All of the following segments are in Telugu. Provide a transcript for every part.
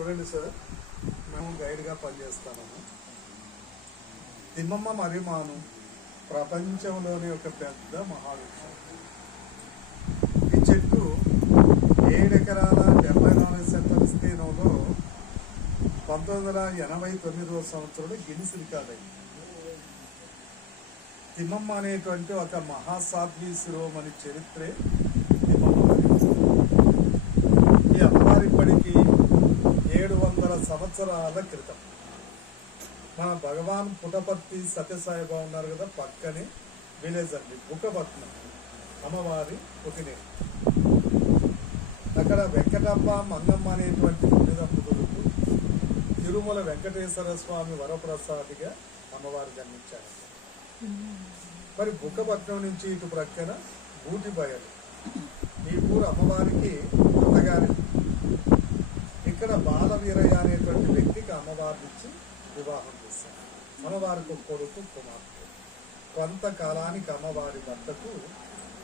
చూడండి సార్, మేము గైడ్గా పనిచేస్తాము. తిమ్మమ్మ మర్రిమాను ప్రపంచంలోని ఒక పెద్ద మహావృక్షం. ఈ చెట్టు 7 ఎకరాల 74 సెంట్ల విస్తీర్ణంలో 1989 సంవత్సరంలో గిన్నిస్ రికార్డ్ అయింది. తిమ్మమ్మ అనేటువంటి ఒక మహాసాధ్వి శిరోమణి చరిత్రే తిమ్మమ్మ. ఈ అమ్మవారిప్పటికీ 700 సంవత్సరాల క్రితం మన భగవాన్ పుటపర్తి సత్యసాయిబాబు ఉన్నారు కదా, పక్కనే విలేజ్ అండి బుక్కపట్నం, అమ్మవారి పుట్టినే. అక్కడ వెంకటప్ప మంగమ్మ అనేటువంటి పుణ్యదంపతులకు తిరుమల వెంకటేశ్వర స్వామి వరప్రసాదిగా అమ్మవారు జన్మించారు. మరి బుక్కపట్నం నుంచి ఇటు ప్రక్కన బూటిబయలు, ఈ ఊరు అమ్మవారికి అత్తగారి. ఇక్కడ బాలవీరయ్య అనేటువంటి వ్యక్తికి అమ్మవారిని ఇచ్చి వివాహం చేశారు. అమ్మవారికి కొడుకు కుమార్తె. కొంతకాలానికి అమ్మవారి భర్తకు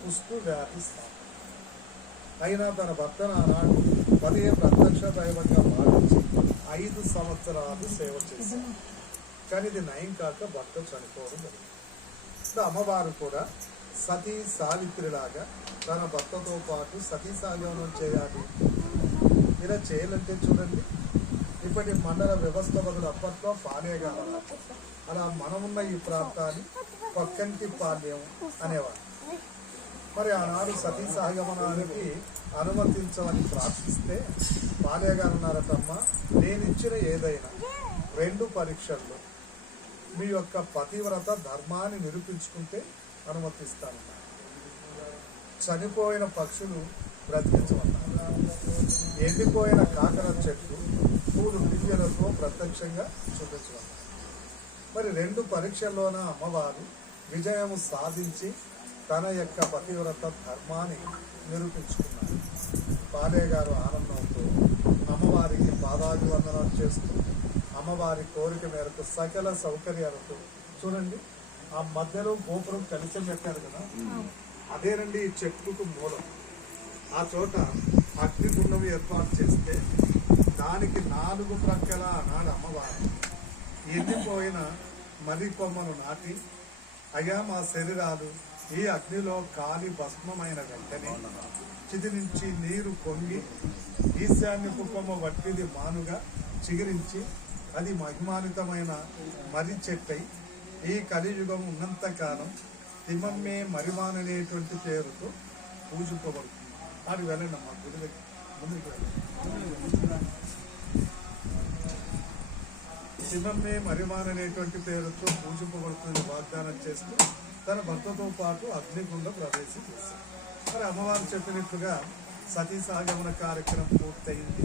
కుష్టు వ్యాధి స్థాపన అయినా తన భర్తను ఆనాడు ప్రత్యక్ష దైవంగా భావించి 5 సంవత్సరాలు సేవ చేశారు. కానీ ఇది నయం కాక భర్త చనిపోవడం జరిగింది. అమ్మవారు కూడా సతీ సావిత్రిలాగా తన భర్తతో పాటు సతీ సాగమనం చేయాలి. ఇలా చేయాలంటే చూడండి, ఇప్పటి మండల వ్యవస్థ బదులు అప్పట్లో పాలేగాల, అలా మనమున్న ఈ ప్రాంతాన్ని పక్కంటి పాల్యం అనేవారు. మరి ఆనాడు సతీ సహగమనానికి అనుమతించమని ప్రార్థిస్తే పాలేగారు ఉన్నారటమ్మా, నేనిచ్చిన ఏదైనా 2 పరీక్షల్లో మీ యొక్క పతివ్రత ధర్మాన్ని నిరూపించుకుంటే అనుమతిస్తాను. చనిపోయిన పక్షులు బ్రతికించమన్నారు. ఎండిపోయిన కాకర చెట్లు పూలు దివ్యలతో ప్రత్యక్షంగా చూపించమన్నారు. మరి 2 పరీక్షల్లోన అమ్మవారు విజయము సాధించి తన యొక్క పతివ్రత ధర్మాన్ని నిరూపించుకున్నారు. పాలే గారు ఆనందంతో అమ్మవారికి పాదాభివందనాలు చేస్తూ అమ్మవారి కోరిక మేరకు సకల సౌకర్యాలతో, చూడండి ఆ మధ్యలో గోపురం కలిసి పెట్టారు కదా, అదేనండి ఈ చెట్టుకు మూలం. ఆ చోట అగ్నిగుండం ఏర్పాటు చేస్తే దానికి 4 ప్రక్కల ఆనాడు అమ్మవారు ఎండిపోయిన మర్రి కొమ్మను నాటి, అయ్యా మా శరీరాలు ఈ అగ్నిలో కాలి భస్మమైన వెంటనే చితి నుంచి నీరు పొంగి ఈశాన్యపు కొమ్మ వట్టిది మానుగా చిగురించి అది మహిమానితమైన మర్రి చెట్టై ఈ కలియుగం ఉన్నంతకాలం తిమ్మమ్మే మరిమాననేటువంటి పేరుతో పూజింపబడుతుంది. అది వెళ్ళండి అమ్మా, గుడి దగ్గర ముందుకు వెళ్ళండి. తిమ్మమ్మే మరిమాననేటువంటి పేరుతో పూజింపబడుతుంది వాగ్దానం చేస్తూ తన భర్తతో పాటు అగ్నిగుండ ప్రవేశం చేశారు. మరి అమ్మవారు చెప్పినట్లుగా సతీ సాగమన కార్యక్రమం పూర్తయింది.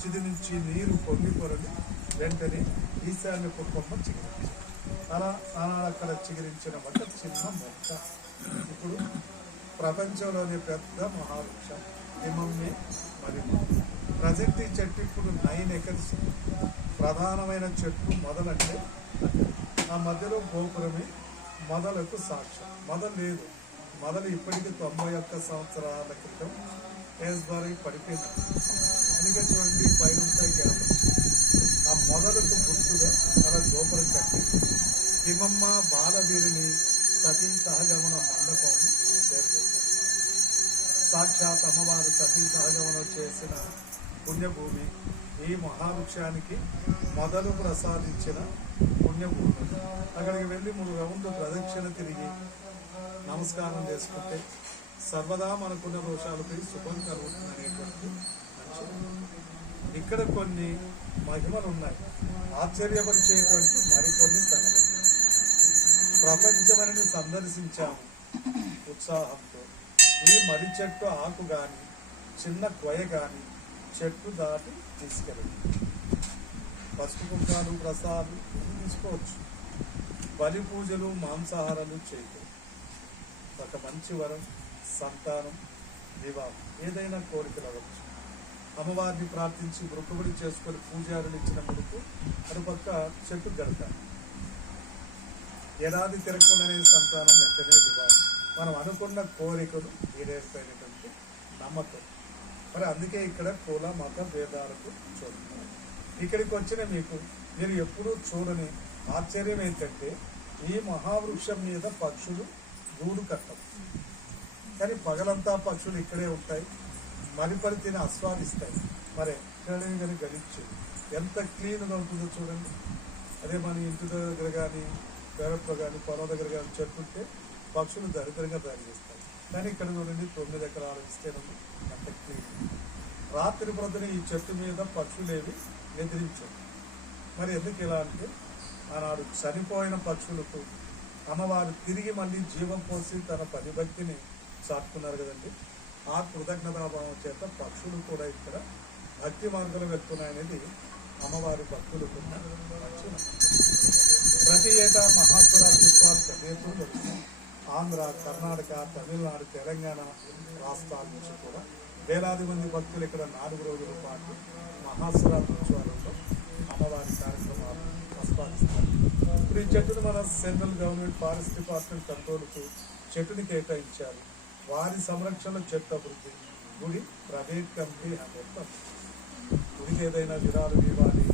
చిది నుంచి నీరు పొంగి పొరలి వెంటనే ఈశాన్య కొమ్మ చిగురించారు. అలా ఆనాడు అక్కడ చిగురించిన ఒక చిన్న మొక్క ఇప్పుడు ప్రపంచంలోని పెద్ద మహావృక్షం తిమ్మమ్మే మర్రిమాను. ప్రజెంట్ ఈ చెట్టు ఇప్పుడు 9 ఎకర్స్. ప్రధానమైన చెట్టు మొదలంటే ఆ మధ్యలో గోపురమే మొదలకు సాక్ష్యం. మొదలు లేదు, మొదలు ఇప్పటికీ 91 సంవత్సరాల క్రితం ఏస్బారీ పడిపోయింది. అందుకే చూడండి పైన గెలప ఆ మొదలకు గుర్తుగా అలా గోపురం కట్టి తిమ్మమ్మ బాలవీరిని సతీ సహగమన మండపం చేరుకుంటారు. సాక్షాత్ అమ్మవారు సతీ సహగమనం చేసిన పుణ్యభూమి ఈ మహావృక్షానికి మొదలు ప్రసాదించిన పుణ్యభూమి. అక్కడికి వెళ్ళి 3 రౌండ్లు ప్రదక్షిణ తిరిగి నమస్కారం చేసుకుంటే సర్వదా మనకున్న దోషాలపై శుభం కలుగుతుంది అనేటువంటి మంచి. ఇక్కడ కొన్ని మహిమలు ఉన్నాయి, ఆశ్చర్యపరిచేటువంటి మరికొన్ని సంగతులు. ప్రపంచమని సందర్శించాము ఉత్సాహంతో. ఈ మర్రి చెట్టు ఆకు గాని చిన్న కొయ్య గాని చెట్టు దాటి తీసుకెళ్ళండి. పసుపు కుంకాలు ప్రసాదాలు తీసుకోవచ్చు. బలి పూజలు మాంసాహారాలు చేయకూడదు. ఒక మంచి వరం, సంతానం, వివాహం, ఏదైనా కోరికలు అవ్వచ్చు. అమ్మవారిని ప్రార్థించి మృక్కుబడి చేసుకొని పూజారులు ఇచ్చిన ముడుకు అటుపక్క చెట్టు గడతారు. ఏడాది తిరగకుండానే సంతానం, వెంటనే వివాహం. మనం అనుకున్న కోరికలు ఈడేరిపోయినటువంటి నమ్మకం. మరి అందుకే ఇక్కడ కుల మత భేదాలకు చూడండి. ఇక్కడికి వచ్చిన మీకు మీరు ఎప్పుడూ చూడని ఆశ్చర్యం ఏంటంటే ఈ మహావృక్షం మీద పక్షులు గూడు కట్టవు. కానీ పగలంతా పక్షులు ఇక్కడే ఉంటాయి, మరిపరితిని ఆస్వాదిస్తాయి. మరి ఎక్కడే కానీ గడిచి ఎంత క్లీన్గా ఉంటుందో చూడండి. అదే మన ఇంటి దగ్గర కానీ పెరట్లో కానీ పొలం దగ్గర కానీ చెట్టు ఉంటే పక్షులు దరిద్రంగా తయారు చేస్తాయి. కానీ ఇక్కడ చూడండి 9 ఎకరాల విస్తీర్ణం ఎంత క్లీన్. రాత్రి ప్రొద్దున ఈ చెట్టు మీద పక్షులేవి నిద్రించాయి. మరి ఎందుకు ఇలా అంటే ఆనాడు చనిపోయిన పక్షులకు అమ్మవారు తిరిగి మళ్ళీ జీవం పోసి తన పరిభక్తిని చాటుకున్నారు కదండి. ఆ కృతజ్ఞతాభావం చేత పక్షులు కూడా ఇక్కడ భక్తి మార్గంలో వెళ్తున్నాయనేది అమ్మవారి భక్తులకు ఉన్న లక్షణం. ప్రతి ఏటా మహాశివరాత్రోత్సవాలు పెద్ద ఎత్తున జరుగుతాయి. ఆంధ్ర, కర్ణాటక, తమిళనాడు, తెలంగాణ రాష్ట్రాల నుంచి కూడా వేలాది మంది భక్తులు ఇక్కడ 4 రోజుల పాటు మహాశివరాత్రోత్సవాలలో అమ్మవారి కార్యక్రమాలు ఆస్వాదిస్తారు. ఇప్పుడు ఈ చెట్టును మన సెంట్రల్ గవర్నమెంట్ ఫారెస్ట్ డిపార్ట్మెంట్ కంట్రోల్కు చెట్టుని కేటాయించారు. వారి సంరక్షణలో చెట్టు అభివృద్ధి గుడి ప్రైవేట్ కమిటీ 100%. గుడికి ఏదైనా విరాళం ఇవ్వాలి,